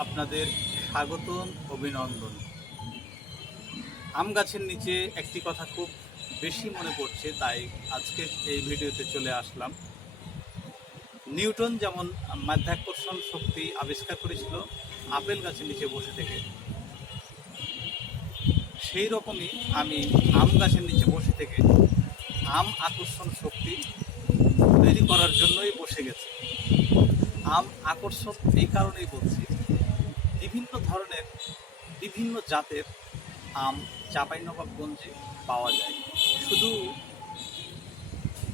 আপনাদের স্বাগতম, অভিনন্দন। আম গাছের নিচে একটি কথা খুব বেশি মনে পড়ছে, তাই আজকে এই ভিডিওতে চলে আসলাম। নিউটন যেমন মাধ্যাকর্ষণ শক্তি আবিষ্কার করেছিল, আপেল গাছের নিচে বসে থেকে। সেই রকমই আমি আম গাছের নিচে বসে থেকে আম আকর্ষণ শক্তি তৈরি করার জন্যই বসে গেছি। আম আকর্ষণ এই কারণেই বলছি বিভিন্ন ধরনের বিভিন্ন জাতের আম চাঁপাইনবাবগঞ্জে পাওয়া যায়। শুধু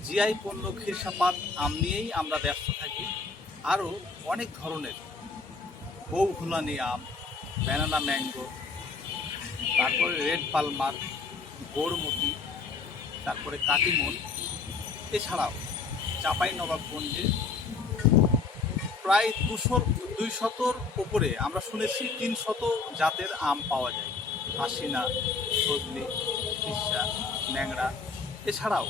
জিআই পণ্য খিরসাপাত আম নিয়েই আমরা ব্যস্ত থাকি, আরও অনেক ধরনের বৌভুলানি আম, ব্যানানা ম্যাঙ্গো, তারপরে রেড পালমার গোড়মতি তারপরে কাটিমন, এছাড়াও চাপাই নবাবগঞ্জে প্রায় দুশো দুই শতর ওপরে আমরা শুনেছি তিন শত জাতের আম পাওয়া যায়। হাসিনা, সজনি ফিসা ন্যাংরা এছাড়াও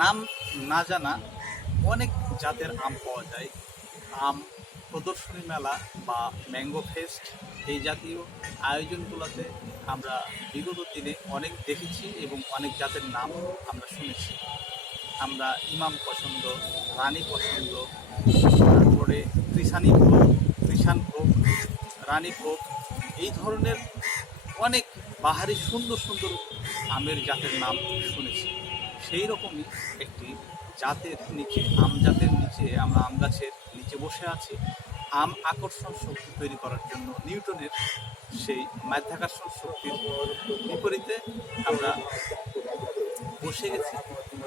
নাম না জানা অনেক জাতের আম পাওয়া যায়। আম প্রদর্শনী মেলা বা ম্যাঙ্গো ফেস্ট এই জাতীয় আয়োজনগুলোতে আমরা বিগত দিনে অনেক দেখেছি এবং অনেক জাতের নাম আমরা শুনেছি। আমরা ইমাম পছন্দ, রানী পছন্দ, তারপরে কৃষানি ভোগ কৃষাণ ভোগ, রানী ভোগ, এই ধরনের অনেক বাহারি সুন্দর সুন্দর আমের জাতের নাম শুনেছি। সেই রকমই একটি জাতের নিচে আম জাতের নিচে আমরা আম গাছের নিচে বসে আছি আম আকর্ষণ শক্তি তৈরি করার জন্য নিউটনের সেই মাধ্যাকর্ষণ শক্তির বিপরীতে আমরা বসে গেছি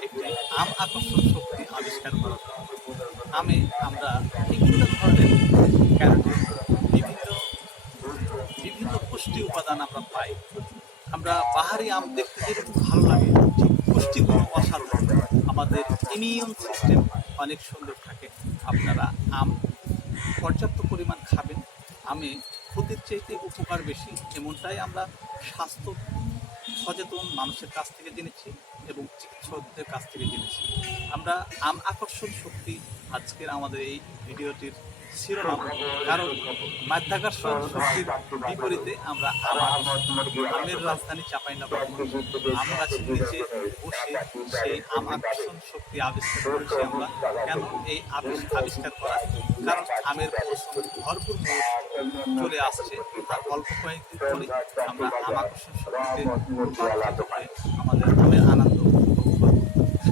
একটি আম আকর্ষণ শক্তি আবিষ্কার করার। আমে, আমরা বিভিন্ন ধরনের ক্যারোটিন বিভিন্ন বিভিন্ন পুষ্টি উপাদান আমরা পাই আমরা পাহাড়ি আম দেখতে যেরকম ভালো লাগে, ঠিক পুষ্টিগুণ অসাধারণ আমাদের ইমিউন সিস্টেম অনেক সুন্দর থাকে। আপনারা আম পর্যাপ্ত পরিমাণ খাবেন, আমে ক্ষতির চাইতে উপকার বেশি, এমনটাই আমরা স্বাস্থ্য সচেতন মানুষের কাছ থেকে জেনেছি এবং চিকিৎসকদের কাছ থেকে জেনেছি। আমরা আম আকর্ষণ শক্তি আজকের আমাদের এই ভিডিওটির শিরোনাম কারণ মাধ্যাকর্ষণ শক্তির বিপরীতে আমরা আম আমের রাজধানী চাপাইনবাবগঞ্জ আম গাছের নিচে বসে সেই আম আকর্ষণ শক্তি আবিষ্কার করেছি আমরা। কেন এই আবিষ- আবিষ্কার করা? কারণ আমের ভরপুর চলে আসছে। আর অল্প কয়েকদিন পরে আমরা আম আকর্ষণ শক্তিতে আমাদের আমের আনন্দ।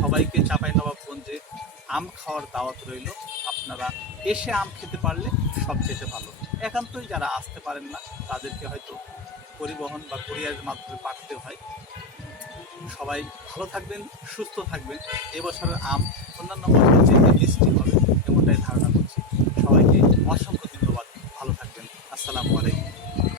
সবাইকে চাপাই নবাবগঞ্জে আম খাওয়ার দাওয়াত রইল। আপনারা এসে আম খেতে পারলে সবচেয়ে ভালো। একান্তই যারা আসতে পারেন না, তাদেরকে হয়তো পরিবহন বা কুরিয়ারের মাধ্যমে পাঠাতে হয়। সবাই ভালো থাকবেন, সুস্থ থাকবেন। এবছরের আম অন্যান্য বছরের চেয়ে মিষ্টি হবে, এমনটাই ধারণা করছি। সবাইকে অসংখ্য